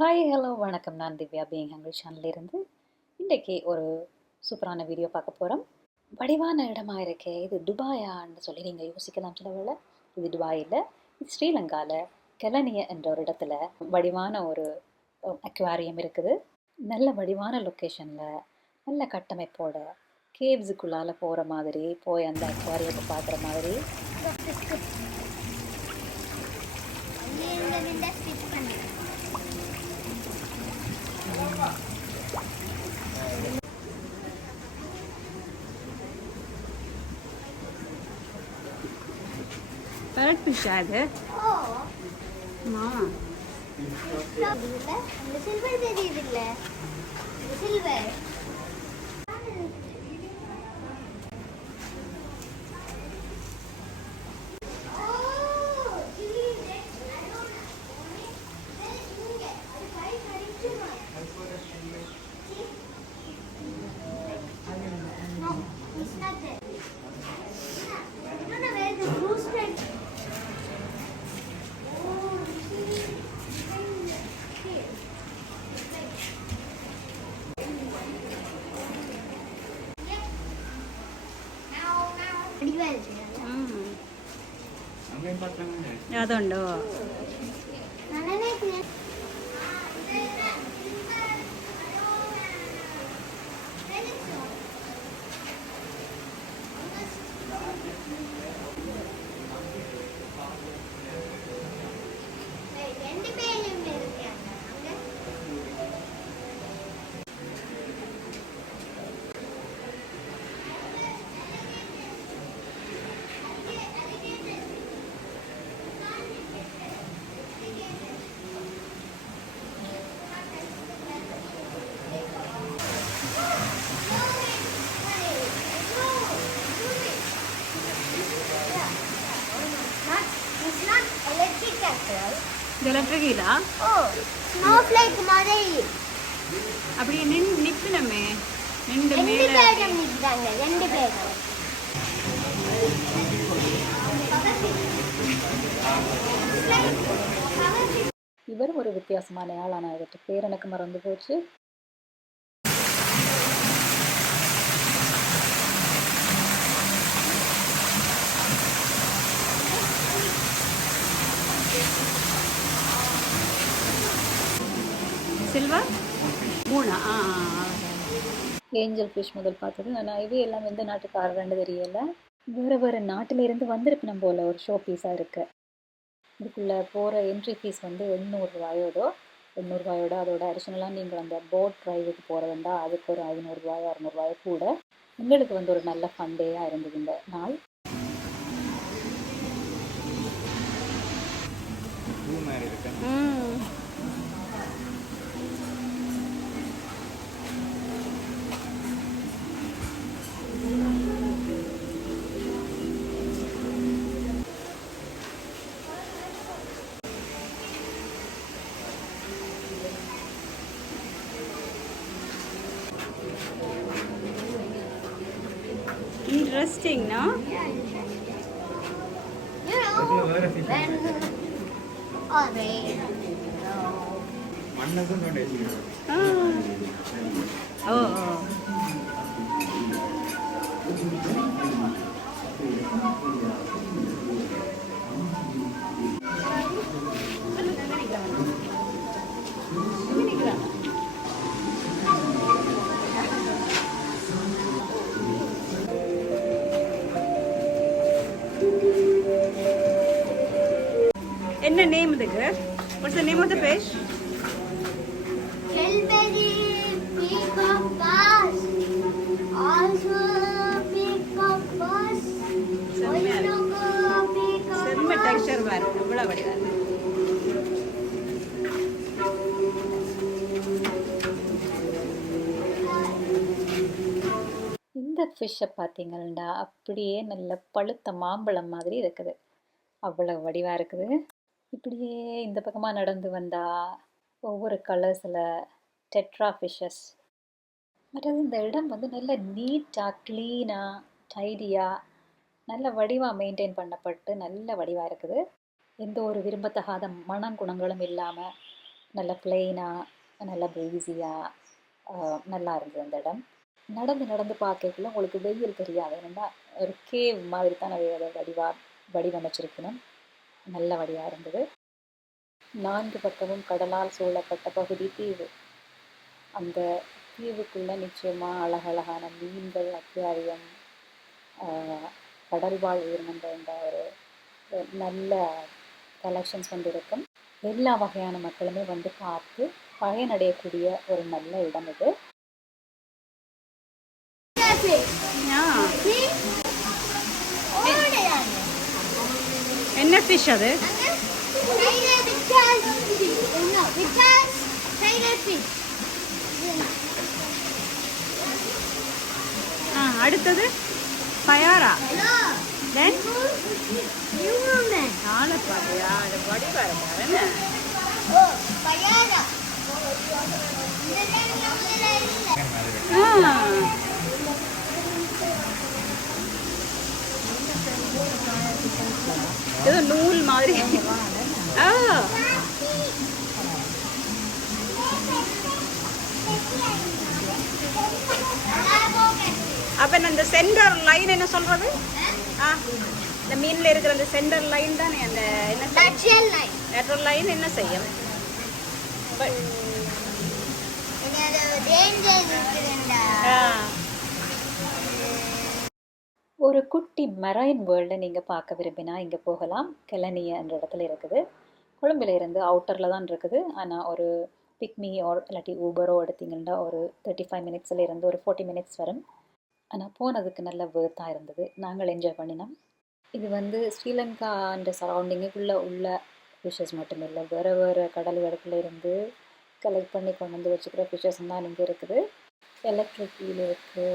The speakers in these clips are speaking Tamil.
ஹாய் ஹலோ வணக்கம். நான் திவ்யா பீயிங் ஹங்கிள் சேனல்லேருந்து இன்றைக்கி ஒரு சூப்பரான வீடியோ பார்க்க போகிறோம். வடிவான இடமா இருக்கே, இது துபாயான்னு சொல்லி நீங்கள் யோசிக்கலாம் சில வேளை. இது துபாய் இல்லை, இது ஸ்ரீலங்காவில் கெலனிய என்ற ஒரு இடத்துல வடிவான ஒரு அக்வாரியம் இருக்குது. நல்ல வடிவான லொக்கேஷனில் நல்ல கட்டமைப்போட கேவ்ஸுக்குள்ளால் போகிற மாதிரி போய் அந்த அக்வாரியத்தை பார்க்குற மாதிரி Parrot fish அது மா இந்த சில்வர் தெரியுது இல்ல, இந்த சில்வர் അതുണ്ടോ? எலக்ட்ரிக் இல்லா? ஓ, ஸ்னோஃப்ளேக் மாதிரி அப்படி நிக்கணுமே. ரெண்டு பேரும் நிக்கிறாங்க, ரெண்டு பேரும். இவர் ஒரு வித்தியாசமான ஆளான இவற்றை பேர் எனக்கு மறந்து போச்சு. சில்வர் மூணா? ஏஞ்சல் ஃபிஷ் முதல் பார்த்தது. ஆனால் இவை எல்லாம் எந்த நாட்டுக்காரன்னு தெரியலை. வேறு வேறு நாட்டிலேருந்து வந்திருப்பினம் போல் ஒரு ஷோ பீஸாக இருக்கு. இதுக்குள்ளே போகிற என்ட்ரி ஃபீஸ் வந்து 800 ரூபாயோட அதோட அடிஷ்னலாக நீங்கள் அந்த போட் ட்ரைவுக்கு போகிறதுண்டா அதுக்கு ஒரு 500 ரூபாயோ 600 ரூபாயோ கூட. எங்களுக்கு வந்து ஒரு நல்ல ஃபண்டேயாக இருந்தது இந்த நாள். Interesting, no? You know, when Oh. என்ன நேம் இதுக்கு? What's the name of the fish? Kelberry peacock bass. Also peacock bass. Orinoco peacock செம்ம bass. டெக்ஸ்சர் பாரு, எவ்வளவு வடிவா இருக்கு. இந்த ஃபிஷ்ஷை பார்த்தீங்கன்னா அப்படியே நல்ல பழுத்த மாம்பழம் மாதிரி இருக்குது. அவ்வளோ வடிவாக இருக்குது. இப்படியே இந்த பக்கமாக நடந்து வந்தால் ஒவ்வொரு கலர்ஸில் டெட்ரா ஃபிஷ்ஷஸ். மற்றது இந்த இடம் வந்து நல்ல நீட்டாக க்ளீனாக டைடியாக நல்ல வடிவாக மெயின்டைன் பண்ணப்பட்டு நல்ல வடிவாக இருக்குது. எந்த ஒரு விரும்பத்தகாத மனங்குணங்களும் இல்லாமல் நல்ல பிளெயினாக நல்ல ப்ரீஸியாக நல்லா இருந்தது அந்த இடம். நடந்து நடந்து பார்க்கக்குள்ள உங்களுக்கு வெயில் தெரியாது. என்னென்னா ஒரு கேவ் மாதிரி தான் அதை வடிவமைச்சிருக்கணும். நல்ல வடிவாக இருந்தது. 4 பக்கமும் கடலால் சூழப்பட்ட பகுதி தீவு. அந்த தீவுக்குள்ளே நிச்சயமாக அழகழகான மீன்கள், அக்வாரியம், கடல்வாழ் உயிரினங்கள் என்ற ஒரு நல்ல கலெக்ஷன்ஸ் வந்து இருக்கும். எல்லா வகையான மக்களுமே வந்து பார்த்து பயனடையக்கூடிய ஒரு நல்ல இடம் இது. என்ன ஃபிஷ் அது? அடுத்தது பயாரா. தென் ஆலப்பாடியா? அது வடிவாக என்ன? ஏதோ நூல் மாதிரி. அப்ப இந்த சென்டர் லைன் என்ன சொல்றது? இந்த மீன்ல இருக்கிற அந்த சென்டர் லைன் தானே அந்த என்ன நேச்சுரல் லைன் என்ன செய்யும்? ஒரு குட்டி மெரைன் வேர்ல்டை நீங்கள் பார்க்க விரும்பினா இங்கே போகலாம். கெலனிய என்ற இடத்துல இருக்குது. கொழும்புல இருந்து அவுட்டரில் தான் இருக்குது. ஆனால் ஒரு பிக்மி இல்லாட்டி ஊபரோ எடுத்திங்கன்னா ஒரு 35 மினிட்ஸில் இருந்து ஒரு 40 மினிட்ஸ் வரும். ஆனால் போனதுக்கு நல்ல வேர்த்தாக இருந்தது. நாங்கள் என்ஜாய் பண்ணினோம். இது வந்து ஸ்ரீலங்கா அண்ட் சரௌண்டிங்குக்குள்ளே உள்ள ஃபிஷ்ஷஸ் மட்டும் இல்லை, வேறு வேறு கடல்களுக்குள்ள இருந்து கலெக்ட் பண்ணி கொண்டு வந்து வச்சுக்கிற ஃபிஷ்ஷஸ் தான் இங்கே இருக்குது. எலக்ட்ரிக் ஈல் இருக்குது.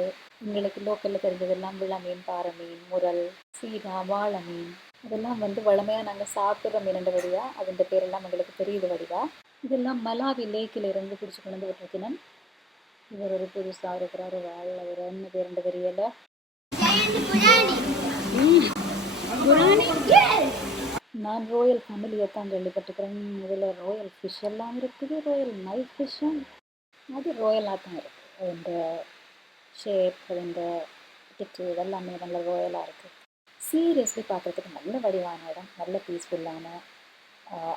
எங்களுக்கு லோக்கலில் தெரிஞ்சதெல்லாம் விழா மீன், பாறை மீன், முரல், சீடா, வாழை மீன், இதெல்லாம் வந்து வளமையாக நாங்கள் சாப்பிட்ற மீனண்ட வடிவாக அதுன்ற பேரெல்லாம் எங்களுக்கு தெரியுது வடிவாக. இதெல்லாம் மலாவி லேக்கில் இருந்து பிடிச்சி கொண்டு வந்து விட்டுருக்கணும். இவர் ஒரு புதுசாக இருக்கிறாரு, வாழ அவர் என்ன பேருண்டு தெரியலை. நான் ரோயல் ஃபேமிலியை தான் கேள்விப்பட்டுக்கிறேன். இதில் ரோயல் ஃபிஷ் எல்லாம் இருக்குது, ரோயல் நைட் ஃபிஷ்ஷும் அது ரோயலாக தான் இருக்குது. இந்த ஷேப், இந்த டிக்கு இதெல்லாமே நல்ல ரோயலாக இருக்குது. சீரியஸ்லி பார்க்குறதுக்கு நல்ல வடிவான இடம், நல்ல பீஸ்ஃபுல்லான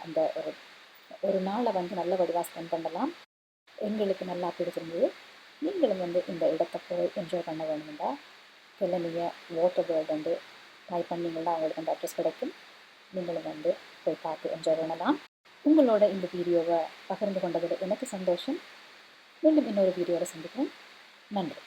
அந்த ஒரு நாளை வந்து நல்ல வடிவாக ஸ்பெண்ட் பண்ணலாம். எங்களுக்கு நல்லா பிடிச்சிருந்தது. நீங்களும் வந்து இந்த இடத்த போய் என்ஜாய் பண்ண வேணும்னா கெலனிய வாட்டர் வேர்ல்டு வந்து டைப் பண்ணிங்கன்னா அவங்களுக்கு அந்த அட்ரஸ் கிடைக்கும். நீங்களும் வந்து போய் பார்த்து என்ஜாய் பண்ணலாம். உங்களோட இந்த வீடியோவை பகிர்ந்து கொண்டதில் எனக்கு சந்தோஷம். மீண்டும் இன்னொரு வீடியோவில் சந்திக்கிறேன். நன்றி.